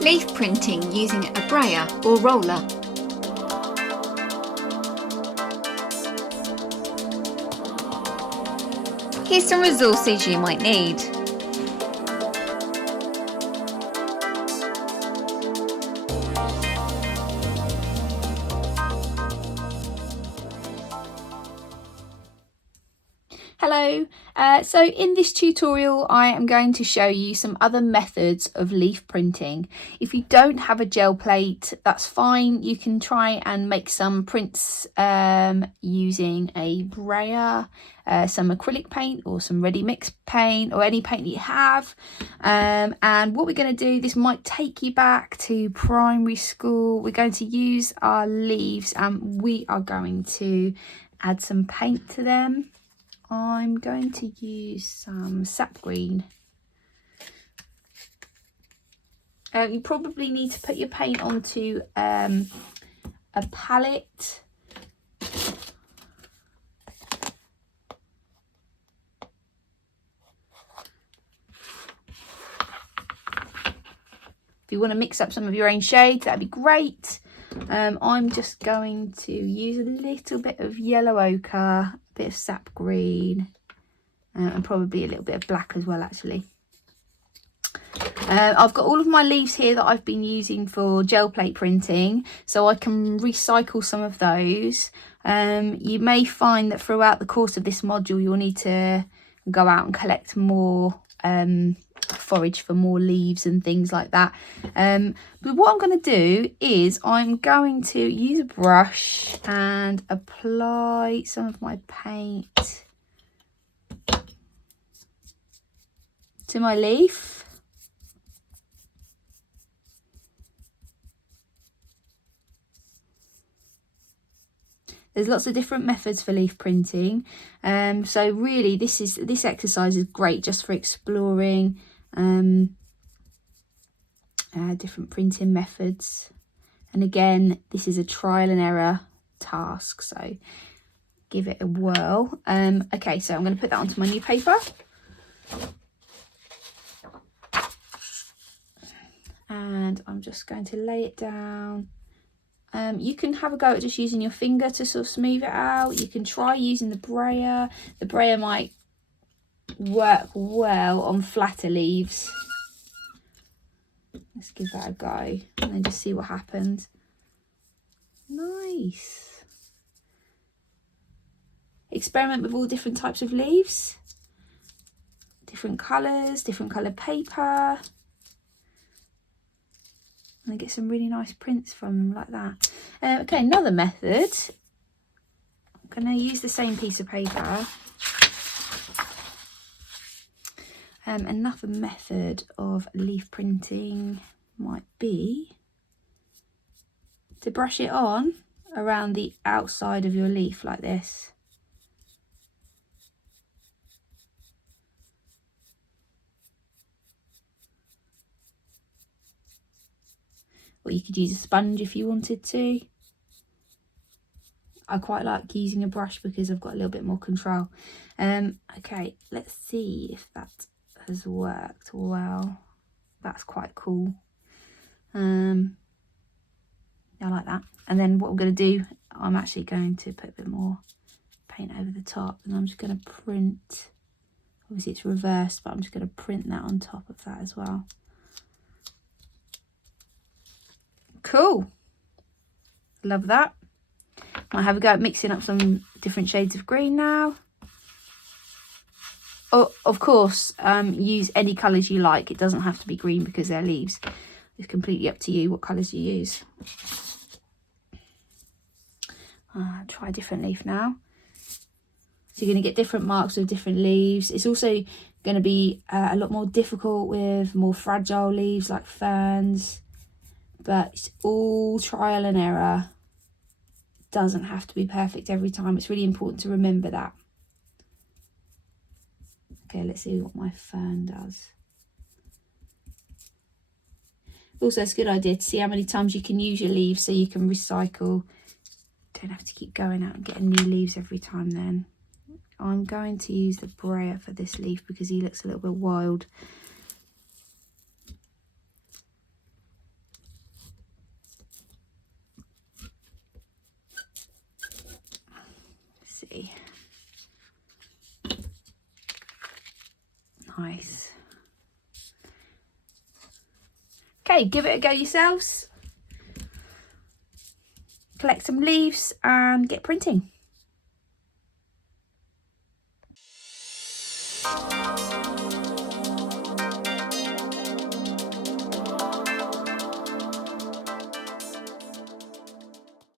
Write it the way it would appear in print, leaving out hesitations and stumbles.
Leaf printing using a brayer or roller. Here's some resources you might need. Hello, so in this tutorial I am going to show you some other methods of leaf printing. If you don't have a gel plate, that's fine. You can try and make some prints using a brayer, some acrylic paint or some ready mix paint or any paint that you have. And what we're going to do, this might take you back to primary school. We're going to use our leaves and we are going to add some paint to them. I'm going to use some sap green. You probably need to put your paint onto a palette. If you want to mix up some of your own shades, that'd be great. I'm just going to use a little bit of yellow ochre, a bit of sap green, and probably a little bit of black as well, actually. I've got all of my leaves here that I've been using for gel plate printing, so I can recycle some of those. You may find that throughout the course of this module, you'll need to go out and collect more forage for more leaves and things like that. But what I'm going to do is I'm going to use a brush and apply some of my paint to my leaf. There's lots of different methods for leaf printing, so really this exercise is great just for exploring different printing methods. And again, this is a trial and error task, so give it a whirl. Okay, so I'm going to put that onto my new paper. And I'm just going to lay it down. You can have a go at just using your finger to sort of smooth it out. You can try using the brayer. The brayer might work well on flatter leaves. Let's give that a go and then just see what happens. Nice. Experiment with all different types of leaves, different colours, different coloured paper, and get some really nice prints from them like that. Okay, another method. I'm going to use the same piece of paper. Another method of leaf printing might be to brush it on around the outside of your leaf like this. Or you could use a sponge if you wanted to. I quite like using a brush because I've got a little bit more control. Okay, let's see if that has worked well. That's quite cool. I like that. And then what I'm going to do, I'm actually going to put a bit more paint over the top, and I'm just going to print. Obviously it's reversed, but I'm just going to print that on top of that as well. Cool. Love that. Might have a go at mixing up some different shades of green now. Oh, of course, use any colours you like. It doesn't have to be green because they're leaves. It's completely up to you what colours you use. Try a different leaf now. So you're going to get different marks with different leaves. It's also going to be a lot more difficult with more fragile leaves like ferns. But it's all trial and error. It doesn't have to be perfect every time. It's really important to remember that. Okay, let's see what my fern does. Also, it's a good idea to see how many times you can use your leaves so you can recycle. Don't have to keep going out and getting new leaves every time then. I'm going to use the brayer for this leaf because he looks a little bit wild. see. Nice. Okay, give it a go yourselves. Collect some leaves and get printing.